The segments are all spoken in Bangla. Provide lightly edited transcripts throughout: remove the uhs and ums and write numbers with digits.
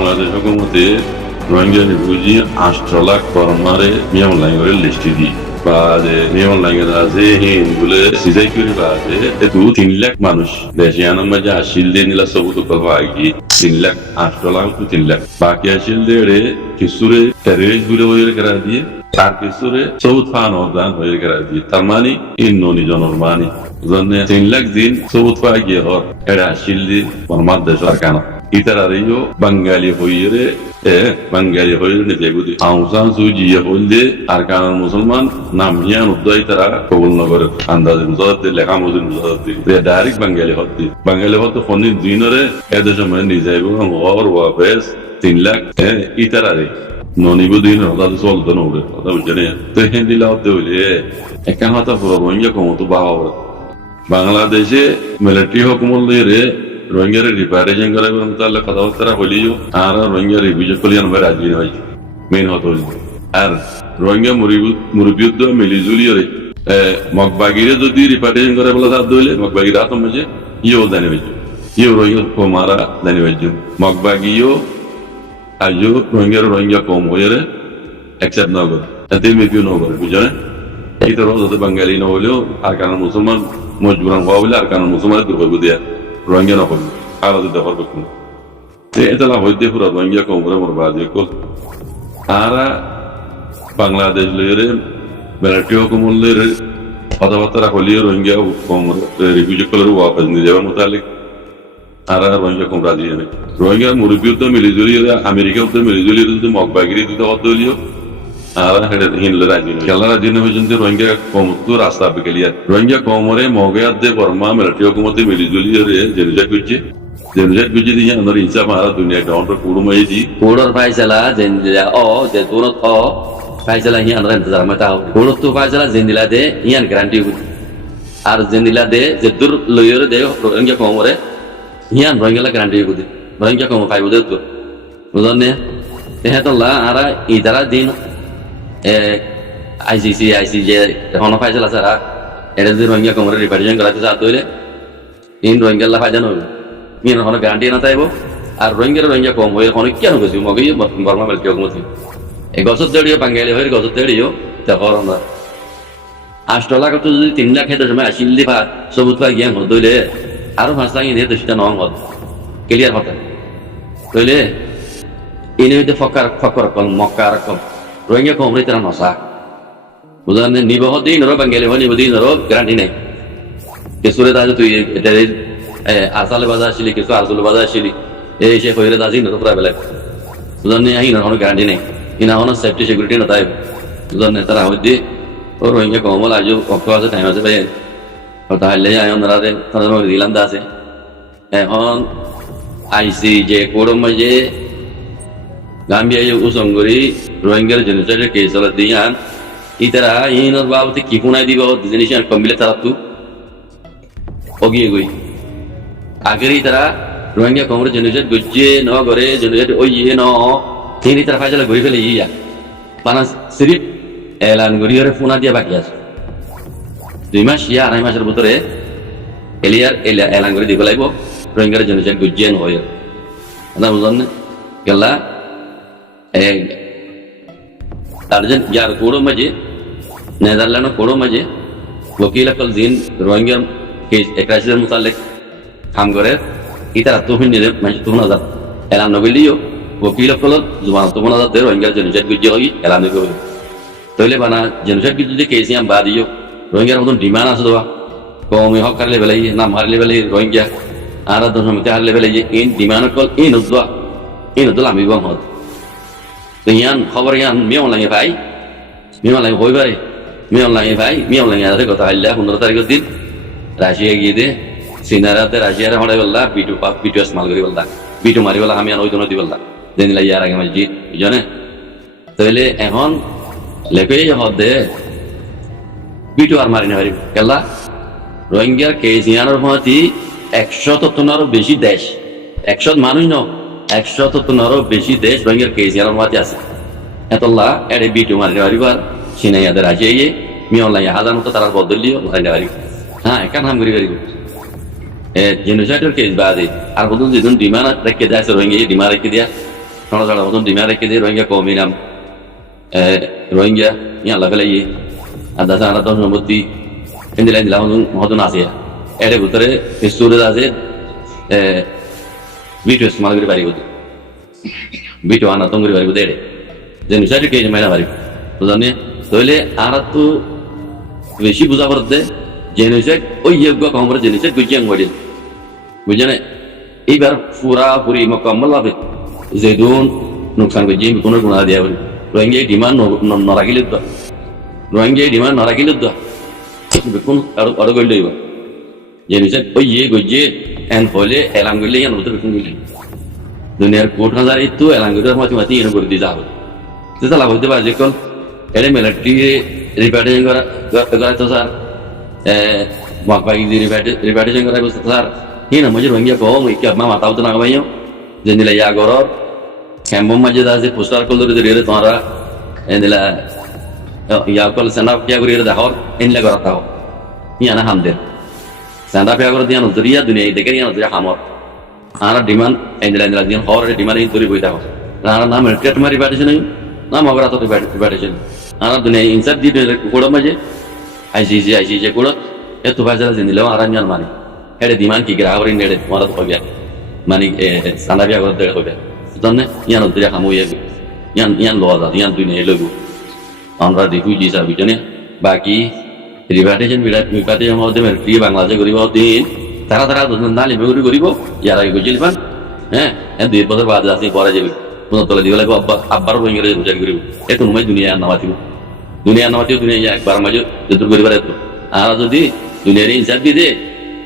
Bangladesh hukumati Rohingya buji astrolak kormare miyam langore listi di বাজে নিয়ম লাগে আছে হিন্দুলে সিজাই করে বাজে এটু 3 লাখ মানুষ দেশে আনার মাঝে আসিল দিয়ে নিলা সবুত কভাগি 3 লাখ 8 লাখ তো 3 লাখ বাকি আসিল দিয়ে কিছুরে টেরিস গুলো হয়ে করা দিয়ে তার কিছুরে সবুত ফান অর্দান হয়ে করা দিয়ে তার মানে ইন্ননি জনর মানে জন্য 3 লাখ দিন সবুত পাগি হর এটা আসিল দিয়ে বর্মার দেশ আর কেন ইতারারিও বাঙালি হইরে বাঙালি হইরে নিজে বুঝি আউসান সুজিয়ে হইলে আর কারণ মুসলমান নাম হিয়ান উদ্দাই তারা কবুল নগরে আন্দাজে মুজাদ্দি লেখা মজুর মুজাদ্দি ডাইরেক্ট বাঙালি হতে ফোনের দিনরে এদের সময় নিজে এবং ওর ওয়াফেস 3 লাখ ইতারারি ননিবু দিন হঠাৎ চলতো না ওরে কথা বুঝছে না তো হিন্দি লাউতে হইলে একান হতা পুরো রোহিঙ্গা কমতো বাবা বাংলাদেশে মিলিটারি হুকুমত দিয়ে Rohingya রিপারেশন করে এবং তাহলে কথাবার্তা হলিও আর রোহিঙ্গা রিভিউ কলিয়ান ভাই রাজি হয় মেন হতো আর রোহিঙ্গা মুরবিউদ্দ মিলিজুলিও রে মগবাগিরে যদি রিপারেশন করে বলে তার দইলে মগবাগির হাত মজে ইও জানি ভাই ইও রোহিঙ্গা কোমারা জানি ভাই মগবাগিও আজও রোহিঙ্গা কম হয়ে রে অ্যাকসেপ্ট না করে এতে মেপিও না করে বুঝে এই তো রোজ বাঙালি না হলেও আর কারণ মুসলমান মজবুরান হওয়া হলে আর কারণ মুসলমানের দুর্ভাগ্য দেয়া Rohingya na hol ala de hor bakun te etala hoyde pura Rohingya ko umre mor baade ko ara Bangladesh lere military ko mullere কথাবার্তা হলিয়ে রোহিঙ্গা কম রিফিউজি কলর ওয়াপস নিয়ে যাওয়ার মোতালেক আর রোহিঙ্গা কম রাজি নেই রোহিঙ্গা মুরব্বীতে মিলিজুলি আমেরিকাতে মিলিজুলি যদি মগবাগিরি দিতে হতলিও আর হিনলে রাজি নেই খেলা রাজি নেই পর্যন্ত রোহিঙ্গা কম তো রাস্তা বিকেলিয়া রোহিঙ্গা কমরে মগয়াত দে বর্মা মিলিটারি হুকুমতে মিলিজুলি জেনুজাত গুজি দিয়ে আমরা ইনসাফ মারা দুনিয়া কাউন্টার কুড়ুমাই দি কুড়োর ফাইসালা জেন্দিলা যে দুরত ফাইসালা হিয়ান ইন্তজার মত আও কুড়োর তো ফাইসালা জেন্দিলা দে হিয়ান গ্যারান্টি আর জেন্দিলা দে যে দূর লইরে দে রোহিঙ্গা কমরে হিয়ান রোহিঙ্গা গ্যারান্টি গুদি রোহিঙ্গা কম ফাইব দে তো বুঝনে তেহেতলা আরা ইদারা দিন আইসিজে এখন ফাইসালা সারা এটা যদি রোহিঙ্গা কমরে রিপারেশন করাতে চাতে হইলে ইন রোহিঙ্গা ফাইজানো হইব মিন এখন গ্যারান্টি না তাইব আর রোহিঙ্গা কম হয়ে এখন কেন গেছি মগে বর্মা মিলিটারি হুকুমত এই গছত দেড়িও বাঙালি হয়ে গছত দেড়িও দেখর আমরা 8 লাখ যদি 3 লাখ হেতে সময় আসিল দিবা সবুত পাই গিয়ে হল দইলে আরো 5 লাখ ইনে সেটা নং হল ক্লিয়ার হতে দইলে ইনে হইতে ফকর কল মক্কার কল রোহিঙ্গা কম রে তারা নসা বুঝান নিবহ দিন র বাঙালি হনি দিন র গ্যারান্টি নাই কেসুরে দাজ তুই এটা আসালে বাজার আসলি কিছু আরজুল বাজার আসলি এই সে হইরে দাজি না পুরা বেলা বুঝান নি আইন কোনো গ্যারান্টি নাই ইনা হন সেফটি সিকিউরিটি না তাই বুঝান তারা হইতে ও রোহিঙ্গা কমল আজও অক্ষ আছে টাইম আছে ভাই তাহলে আয়ন রাতে তাদের দিলাম দা আছে এখন আইসি যে কোড়ম মাঝে গাম্বিয়া উসঙ্গরি রোহিঙ্গার জেনোসাইডের কেস হল দিয়ান ইতারা ইনর বাবতে কি কোনাই দিব জিনিস কমিলে তারা তু অগিয়ে গই আগের তারা রোহিঙ্গা কমরে জেনোসাইড গজ্জে ন করে জেনোসাইড ওই ইয়ে ন তিনি তারা ফাইজালা ঘুরে ফেলে ইয়া বানা সিরিপ এলান গড়িয়ে ফোনা দিয়া বাকি আছে 2 মাস ইয়া 2.5 মাসের ভিতরে এলান করে দিব লাগবো রোহিঙ্গার জেনোসাইড গজ্জে ন হয় না বুঝলেন গেলা अर्जन यार कोड़ो मजे नेदरलैंड कोड़ो मजे वकील कल दिन रोहिंग्या के क्राइसिस मुतालिक काम करे इतर तो भी निरे मैं तो ना ऐलान नगलियो वकील कल जुबान तो ना दे रोहिंग्या जेनोसाइड गुज्जे होगी ऐलान नगो तो ले बना जेनोसाइड गुज्जे केस यहां बादियो रोहिंग्या तो डिमांड आसे दवा कौम हक कर ले बेले ना मार ले बेले रोहिंग्या आरा तो समिति हार ले बेले इन डिमांड कल इन उद्वा आमी बम हो তো ইয়ান খবর ইয়ান মিয়াও লাগে ভাই মিয়াও লাগে হই ভাই মিয়াও লাগে আছে কথা হইলা 15 তারিখের দিন রাশিয়া গিয়ে দে সিনারাতে রাশিয়ারে হড়াই বললা বিটু ইসমাল করি বললা বিটু মারি বললা আমি আর ওই দিন বললা দেনিলা ইয়ার আগে মসজিদ বুঝনে তাহলে এখন লেখই হদে বিটু আর মারি না পারি কেলা রোহিঙ্গার কেস ইয়ানোর মতি 100 বেশি দেশ 100 মানুষ ন 100 বেশি দেশ রোহিঙ্গার কেস ইয়ানোর মতি আছে এতলা এড়ে বিটু মারি না পারিবার সিনাইয়াদের রাশিয়া মিয়াও লাগে হাজার মতো তারা বদলিও মারি না পারি হ্যাঁ কেন হাম করি জেনোসাইডের কেস বাদে আর কত যেদিন ডিমান্ড রেখে দেয় রোহিঙ্গা ডিমান্ড রেখে দিয়া নড়াচড়া মতন ডিমা রেখে দিয়ে রোহিঙ্গা কমই নাম রোহিঙ্গা ইয়া লাগালাই আদা সারা তো সম্পত্তি দিলা দিলা মতন আছে এর ভিতরে স্টোরেজ আছে বিট ইস্তেমাল করে পারি বুঝি বিট আনা তো করে পারি বুঝি এড়ে যে নিশাটি কে মাইনা পারি বুঝানি তাহলে আর তো বেশি বুঝা পড়তে যে নিশে ওই যোগ্য কমরে যে নিশে গুজিয়াং মডেল বুঝানে এইবার পুরাপুরি মোকাম্মল ভাবে যেদুন নুকসান করছি কোনো গুণা দিয়া বলি রোহিঙ্গা ডিমান্ড নরাকিলে তো রোহিঙ্গা ডিমান্ড নরাকিলে তো বেকুন আরো গড় লইব যে নিশে ওই গজিয়ে এন হলে এলাম গড়লে ইয়ান মতো বেকুন গড়লে দুনিয়ার কোট হাজার ইতো এলাম গড়ে মাতি মাতি এনে করে দিয়ে যাবে যেটা লাভ হইতে পারে যে কোন এর মিলিটারি রিপার্টেশন করা তো স্যার মাকবাগি রিপার্টেশন করা বলতে sir hina majir wangia ko mo ikya mama taw to na kabayo jendila ya goror kembo majid aze postar ko dore dore tora endila ya kol sana pya gori da hor enla gorata ho yana hamder sana pya gor dian duriya dunia dekeri yana duriya hamor ara demand endila dian hor demand in duri boita ho ara na market mari batishin na magara to batishin ara dunia insert di kodo maje ICJ kodo etu bajala jendila ara nyan mani এর ডিমান্ড কি গ্রাহকের নেড়ে মারা তো হবে মানে সানাবিয়া করে দেড় হবে জানে ইয়ান দরিয়া খামুয়ে ইয়ান লোয়া ইয়ান দুই নেই লগু আমরা রিফিউজি সার্ভিস জানে বাকি রিপার্টেশন মধ্যে ফ্রি বাংলাদেশে করিব দিন তারা নালি বেগুরি করিব ইয়ার আগে বুঝিল পান হ্যাঁ 2 বছর বাদে আসি পরে যাবে কোনো তলে দিব লাগবে আব্বার ইংরেজি বুঝাই করিব এত নয় দুনিয়া নামাতিব দুনিয়া একবার মাঝে যত করিবার এত আর যদি দুনিয়ার ইনসাফ দিয়ে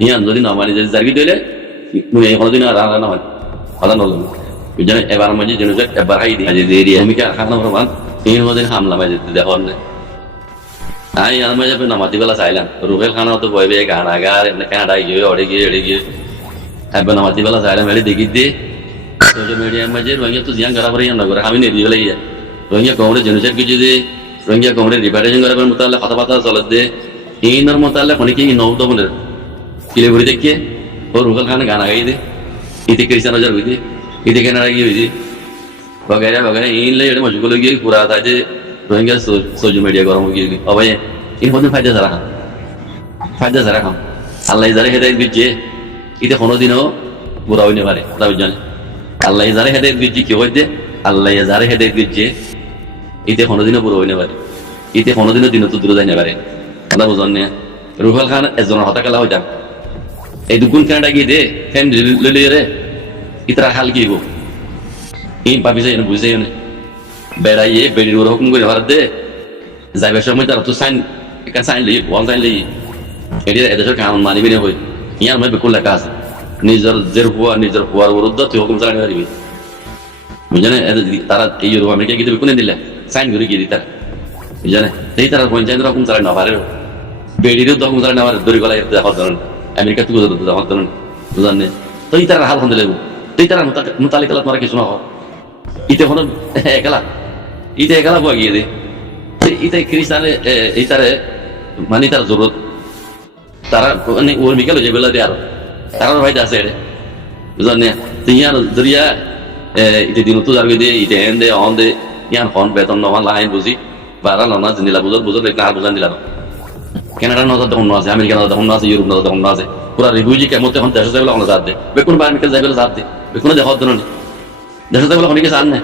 ইয়ান যদি নামানি যদি জার্গি দিলে মুনে কোনদিন আর না হয় কথা নল বুঝছেন এবার মাঝে যেন একবার হাই দিয়ে যে এরিয়া ভূমিকা খানা প্রমাণ এই মধ্যে হামলা মাঝে দেখুন আই আর মাঝে নামাতি বেলা চাইলাম রুবেল খানা তো বইবে গানা গার এমনি কাঁড়াই গিয়ে অড়ে গিয়ে একবার নামাতি বেলা চাইলাম এড়ে দেখি দিয়ে সোশ্যাল মিডিয়ার মাঝে রোহিঙ্গা তো জিয়ান করা পরে না করে আমি নেই দিয়ে গিয়ে রোহিঙ্গা কমরে জেনোসাইড কিছু দিয়ে রোহিঙ্গা কমরে রিপার্টেশন করার মোতালে কথাবার্তা চলে দিয়ে এইনার মোতালে অনেকেই নৌ দমনের কিলে ভরে দেখিয়ে ও রুবেল খানে গানা গাই দে ইতে ক্রিস্টান হাজার হইতে ইতে কেনারা গিয়ে হইতে বগেরা ইন লে মজগুলো গিয়ে পুরা থাকে রোহিঙ্গা সোশ্যাল মিডিয়া গরম গিয়ে অবাই ইন মধ্যে ফায়দা সারা খাম আল্লাহ যারে হেদায়ত দিচ্ছে ইতে কোনোদিনও বুড়া হইতে পারে তাই জানে আল্লাহ যারে হেদায়ত দিচ্ছে কি হইতে আল্লাহ যারে হেদায়ত দিচ্ছে ইতে কোনোদিনও বুড়ো হইতে পারে ইতে কোনোদিনও দিন তো দূরে যাইতে পারে কথা বুঝন না রুবেল খান একজনের হতা খেলা হইতাম এই দুগুণ কানাডা গিয়ে দে ফ্যান লইলে রে ইতরা হাল কি গো এই পাবি যাই না বুঝাই না বেড়াইয়ে বেড়ির ওর হুকুম করে ভারত দে যাইবার সময় তারা তো সাইন লই ওয়াল সাইন লই এটি এদেশের কাম মানিবি না হই ইয়ার মধ্যে বেকুল লেখা আছে নিজের হুয়ার বিরুদ্ধে তুই হুকুম চালাতে পারবি বুঝলেন তারা এই ইউরোপ আমেরিকা গিয়ে বেকুনে দিলে সাইন করে গিয়ে দিতার বুঝলেন সেই তারা পঞ্চায়েতের হুকুম চালাতে না পারে বেড়িরও হুকুম চালাতে না পারে দড়ি গলায় দেখার ধরেন আমেরিকা তুই দেখার ধরেন বুঝলেন তো এই তারা হাল হন দিলে তুই তারা মোতালে খেলা তোমার কিছু না হয় ইতে কোনো একলা বয়া গিয়ে দে ইতে খ্রিস্টানে এই তারে মানে তার জরুরত তারা মানে ওর মিকালো যে বেলা দিয়ে আরো তারার ভাই আছে রে বুঝলেন না তুই ইয়ার জরিয়া ইতে দিন তো যাবি দে ইতে এন দে অন দে ইয়ার হন বেতন নমান লাইন বুঝি বারা লনা জিনিলা বুঝত না আর বুঝান দিলাম কানাডা নজর তখন আছে আমেরিকা নজর তখন আছে ইউরোপ নজর তখন আছে পুরা রিফিউজি কেমন তখন দেশ যাবে অন্য জাত দে বেকুন বা আমেরিকা যাবে জাত দে বেকুন দেখার জন্য দেশ যাবে অনেকে চান না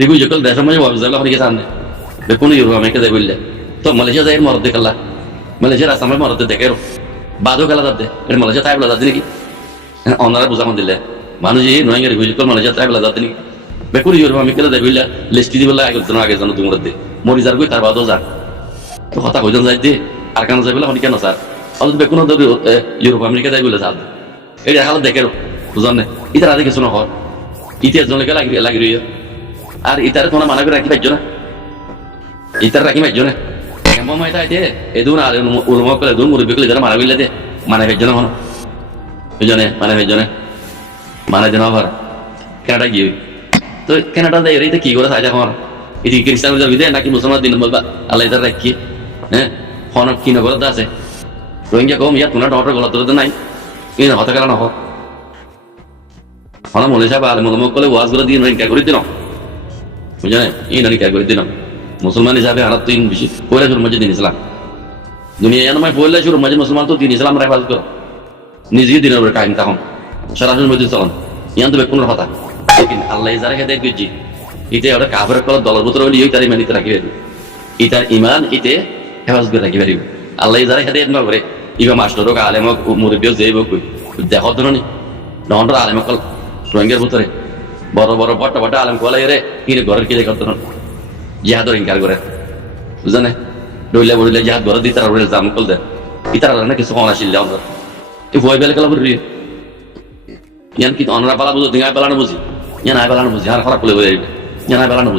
রিফিউজি কল দেশের মধ্যে যাবে অনেকে চান না বেকুন ইউরোপ আমেরিকা যাবে বললে তো মালয়েশিয়া যাই মরদ দেখালা মালয়েশিয়ার আসামে মরদ দেখে বাদও খেলা যাতে এটা মালয়েশিয়া তাই বলা যাতে নাকি অনারা বুঝামান দিলে মানুষ এই নয় রিফিউজি কল মালয়েশিয়া তাই বলা যাতে নাকি বেকুন ইউরোপ আমেরিকা যাবে বললে লিস্টি দিবলে আগে জন তুমি দে মরি যার গই তার বাদও যাক তো কথা কইজন যাই দে আর কেন যাবে অনেক কেন স্যার অত বেকুন ইউরোপ আমেরিকা যাই বলে যাত এটা হালত দেখে বুঝলেন না ইতার আগে কিছু না হয় ইতিহাস জনকে লাগি রইয় আর ইতার কোনো মানা করে রাখি পাইছো না ইতার রাখি পাইছো না কেমন মাইতা আইতে এদুন আর উলমা করে দুন মুরব্বি করে যারা মারা গেলে দে মানে পাইছো না হনো বুঝনে মানে পাইছো না মানে দেন আবার কানাডা গিয়ে তো কানাডা যাই রে কি করে সাজা আমার এটি খ্রিস্টান যাবি দে নাকি মুসলমান দিন বলবা আল্লাহ ইতার রাখি হ্যাঁ হন কি না করে আছে রোহিঙ্গা কম ইয়া তোনা ডক্টর গলা তোর নাই এই হতা কারণ হোক হন মনে সাহেব আলে মলমক করলে ওয়াজ করে দিয়ে রিঙ্কা করে দিলাম বুঝলেন এই না রিঙ্কা করে দিলাম মুসলমান হিসাবে হারাত তিন বেশি পয়লা শুরু মসজিদ দিন ইসলাম দুনিয়া এনমায় পয়লা শুরু মসজিদ মুসলমান তো দিন ইসলাম হেফাজত করো নিজেকে দিনের উপরে কাহিম তখন সরাসরি মসজিদ চলন ইয়ান তো বেকুনের কথা লেকিন আল্লাহ যারা খেতে গেছি ইতে ওরা কাফের কলার দলের ভিতরে হলে তার ইমান ইতে রাখি পারিব ইতার ইমান ইতে হেফাজত করে রাখি পারিব আল্লাহ যারা খেতে না করে ইবা মাস্টার হোক আলেম হোক মুরব্বী যে হোক দেখো ধরনি নহন আলেম কল রোহিঙ্গার ভিতরে বড় বড় বড় বড় আলেম কলাই রে কিনে ঘরের কিনে করতে জিহাদর ইনকার করে বুঝলেন ডইলে বড়িলে জিহাদ ঘর দিতে আর জাম কল দেয় ইতার না কিছু কম আসিল আমরা এই ভয় বেলে গেলা বলি ইয়ান কি অনরা পালা বুঝো দিঙায় পালানো বুঝি ইয়ান আয় পালানো বুঝি আর খারাপ করে বলে ইয়ান আয় পালানো বুঝি